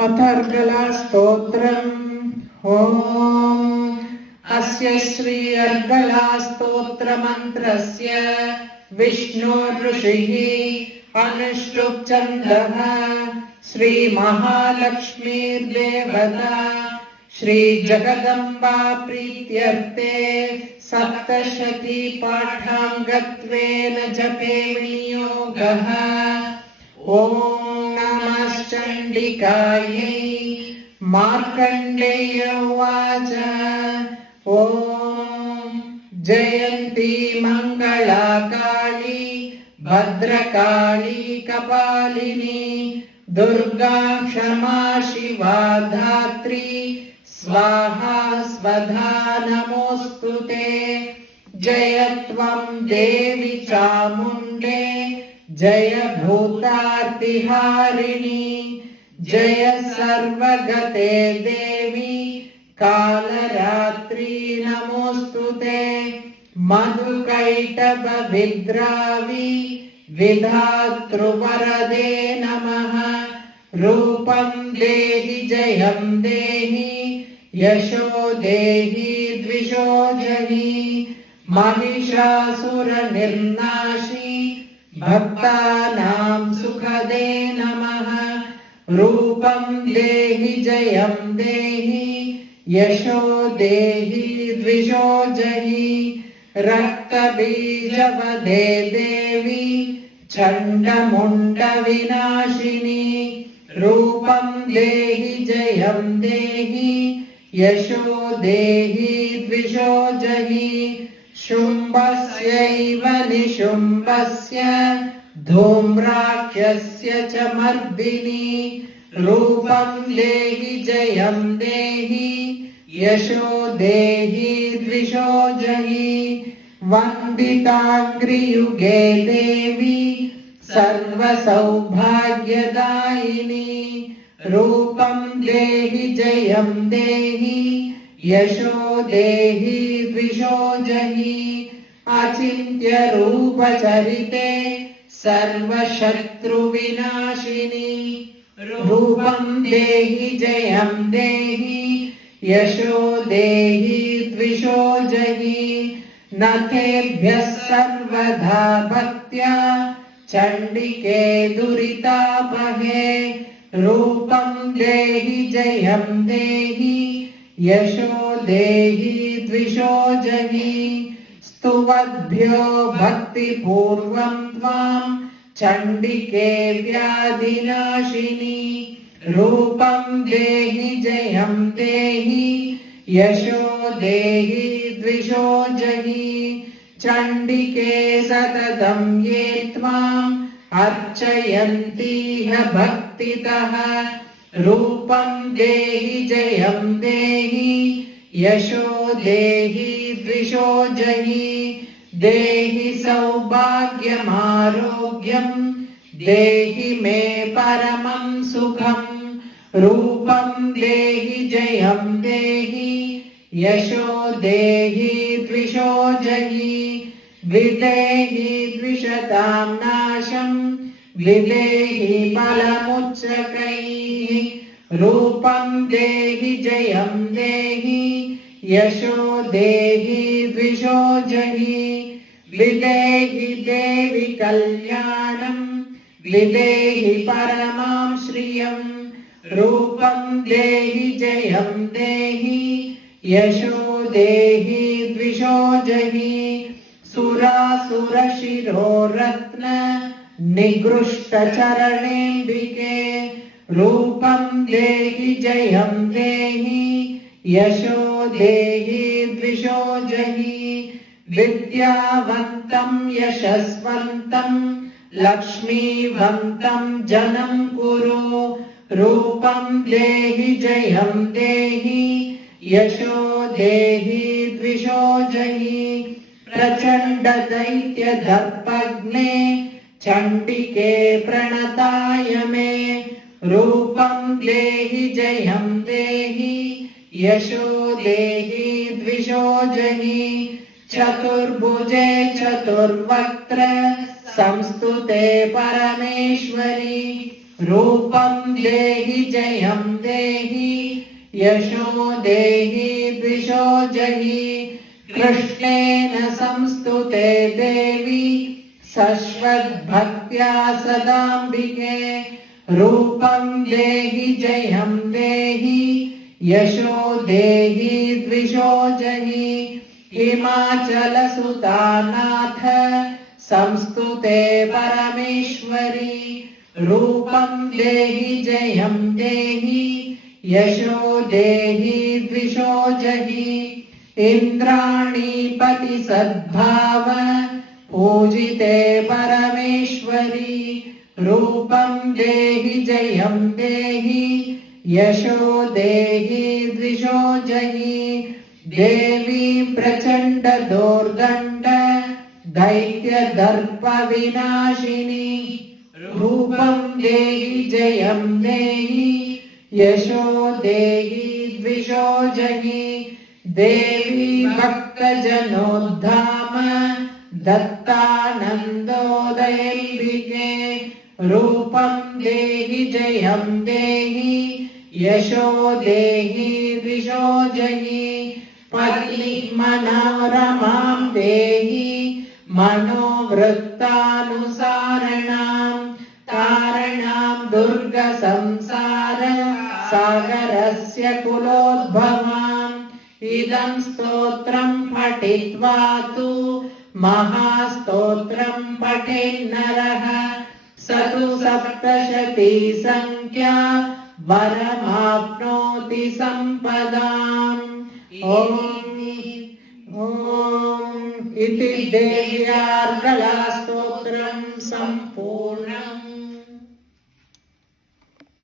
अथर्गलास्तोत्रम्। ओम् अस्य श्री अर्गलास्तोत्रमन्त्रस्य विष्णोर्ऋषिः अनुष्टुप् छन्दः श्रीमहालक्ष्मीर्देवता श्रीजगदम्बा प्रीत्यर्थे सप्तशती पाठाङ्गत्वेन जपे विनियोगः। ॐ नमश्चण्डिकायै। मार्कण्डेय उवाच ॐ जयन्ती मङ्गला काली भद्रकाली कपालिनी दुर्गा क्षमा शिवा धात्री स्वाहा स्वधा नमोऽस्तुते। जय त्वं देवी चामुण्डे जय भूतार्तिहारिणी जय सर्वगते देवी कालरात्रि नमोऽस्तुते। मधुकैटभविद्रावि विधातृवरदे नमः। रूपं देहि जयं देहि यशो देहि द्विषो जहि। महिषासुरनिर्नाशी भक्तानां सुखदे नमः। रूपं देहि जयं देहि यशो देहि द्विषो जहि। रक्तबीजवदे देवी चण्डमुण्डविनाशिनी। रूपं देहि जयं देहि यशो देहि द्विषो जहि। शुम्भस्यैव निशुम्भस्य धूम्राक्षस्य च मर्दिनी। रूपं देहि जयं देहि यशो देहि द्विषो जहि। वन्दिताङ्घ्रियुगे देवी सर्वसौभाग्यदायिनी। रूपं देहि जयं देहि यशो देहि द्विषो जहि। अचिन्त्य रूपचरिते सर्वशत्रुविनाशिनी। रूपं देहि जयं देहि यशो देहि द्विषो जहि। नखेभ्यः सर्वदा भक्त्या चण्डिके दुरितापहे। रूपं देहि जयं देहि यशो देहि द्विषो जहि। स्तुवद्भ्यो भक्तिपूर्वं त्वां चण्डिके व्याधिनाशिनी। रूपं देहि जयं देहि यशो देहि द्विषो जहि। चण्डिके सततं ये त्वाम् अर्चयन्तीह भक्तितः। रूपं देहि जयं देहि यशो देहि द्विषो जहि। देहि सौभाग्यमारोग्यं देहि मे परमं सुखम्। रूपं देहि जयं देहि यशो देहि द्विषो जहि। विदेहि द्विषतां नाशं विदेहि बलमुच्चकैः। रूपं देहि जयं देहि यशो देहि द्विषो जहि। विदेहि देवि कल्याणं विदेहि परमां श्रियम्। रूपं देहि जयं देहि यशो देहि द्विषो जहि। सुरासुरशिरोरत्न निगृष्टचरणेऽम्बिके। रूपं देहि जयं देहि यशो देहि द्विषो जहि। विद्यावन्तं यशस्वन्तं लक्ष्मीवन्तं जनं कुरु। रूपं देहि जयं देहि यशो देहि द्विषो जहि। प्रचण्डदैत्यदर्पग्ने चण्डिके प्रणताय मे। रूपं देहि जयं देहि यशो देहि द्विषो जहि। चतुर्भुजे चतुर्वक्त्र संस्तुते परमेश्वरी। रूपं देहि जयं देहि यशो देहि द्विषो जहि कृष्णेन संस्तुते देवी सश्वद्भक्त्या सदाम्बिके रूपं देहि जयं देहि यशो देहि द्विषो जहि हिमाचलसुतानाथ संस्तुते परमेश्वरी रूपं देहि जयं देहि यशो देहि द्विषो जहि इन्द्राणीपति सद्भाव पूजिते परमेश्वरी रूपं देहि जयं देहि यशो देहि द्विषो जहि देवी प्रचण्ड दोर्दण्ड दैत्यदर्प विनाशिनी रूपं देहि जयं देहि यशो देहि द्विषो जहि देवी भक्तजनोद्धाम दत्तानन्दोदयैर्विके रूपं देहि जयं देहि यशो देहि द्विषो जहि पत्नीमनोरमां देहि मनोवृत्तानुसारणां तारणां दुर्गसंसार सागरस्य कुलोद्भवाम् इदं स्तोत्रं पठित्वा तु महास्तोत्रं पठेन्नरः स तु सप्तशती संख्या वरमाप्नोति सम्पदाम् ॐ इति देव्यार्गलास्तोत्रं सम्पूर्णम्।